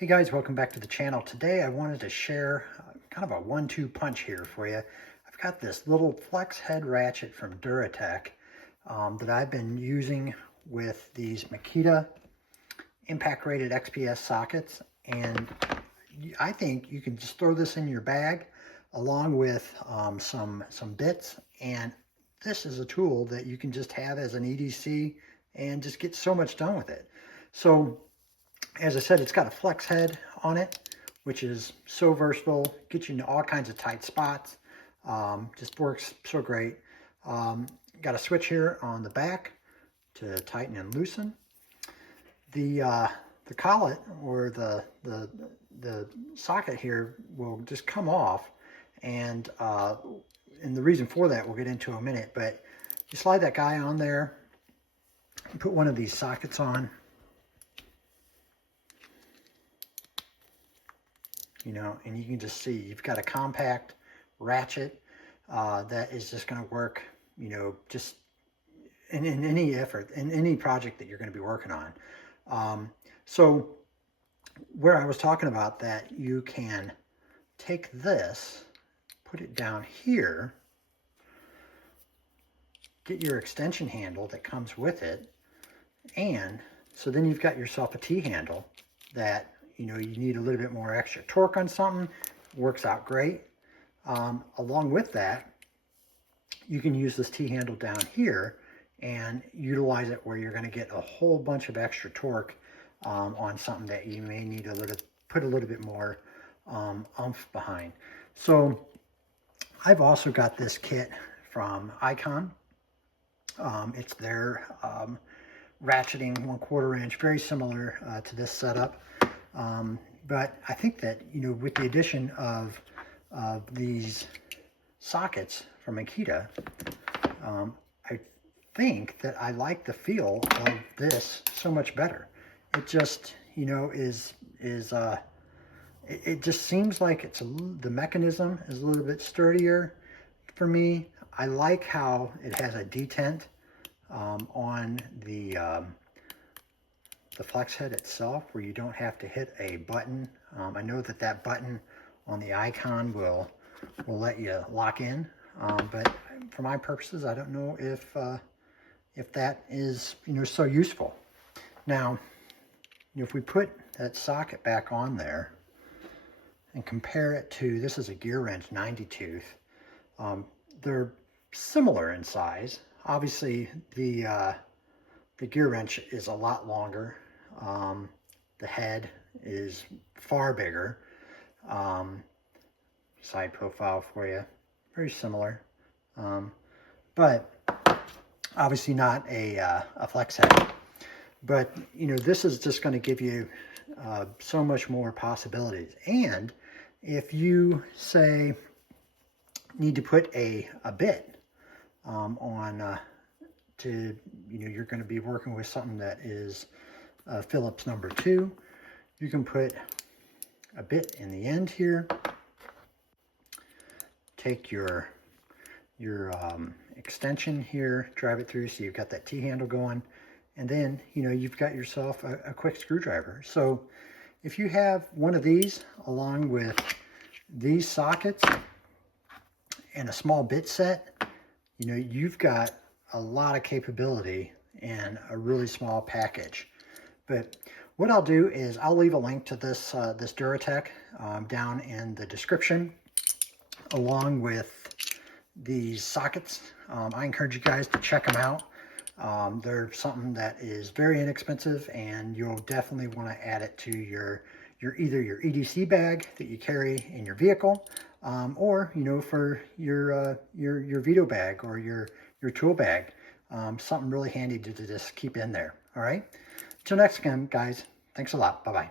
Hey guys, welcome back to the channel. Today I wanted to share kind of a 1-2 punch here for you. I've got this little flex head ratchet from Duratech that I've been using with these Makita Impact XPS sockets, and I think you can just throw this in your bag along with some bits, and this is a tool that you can just have as an EDC and just get so much done with it. So as I said, it's got a flex head on it, which is so versatile, gets you into all kinds of tight spots. Just works so great. Got a switch here on the back to tighten and loosen. The collet or the socket here will just come off, and the reason for that we'll get into in a minute. But you slide that guy on there, put one of these sockets on. You know, and you can just see you've got a compact ratchet that is just going to work, you know, just in any effort, in any project that you're going to be working on. So where I was talking about that, you can take this, put it down here, get your extension handle that comes with it, and so then you've got yourself a T-handle that, you know, you need a little bit more extra torque on something, works out great. Along with that, you can use this T-handle down here and utilize it where you're going to get a whole bunch of extra torque on something that you may need put a little bit more oomph behind. So I've also got this kit from Icon. It's their ratcheting 1/4 inch, very similar to this setup. But I think that, you know, with the addition of these sockets from Makita, I think that I like the feel of this so much better. It just, you know, it just seems like the mechanism is a little bit sturdier for me. I like how it has a detent on the flex head itself, where you don't have to hit a button. I know that button on the Icon will let you lock in, but for my purposes, I don't know if that is, you know, so useful. Now, if we put that socket back on there and compare it to, this is a gear wrench 90 tooth. They're similar in size. Obviously, the gear wrench is a lot longer. The head is far bigger. Side profile for you, very similar, but obviously not a flex head. But, you know, this is just going to give you so much more possibilities. And if you say need to put a bit on to, you know, you're going to be working with something that is Phillips number 2, you can put a bit in the end here, take your extension here, drive it through so you've got that T-handle going, and then, you know, you've got yourself a quick screwdriver. So if you have one of these along with these sockets and a small bit set, you know, you've got a lot of capability in a really small package. But what I'll do is I'll leave a link to this Duratech down in the description, along with these sockets. I encourage you guys to check them out. They're something that is very inexpensive, and you'll definitely want to add it to either your EDC bag that you carry in your vehicle, or, you know, for your Vito bag or your tool bag. Something really handy to just keep in there. All right. Till next time, guys. Thanks a lot. Bye-bye.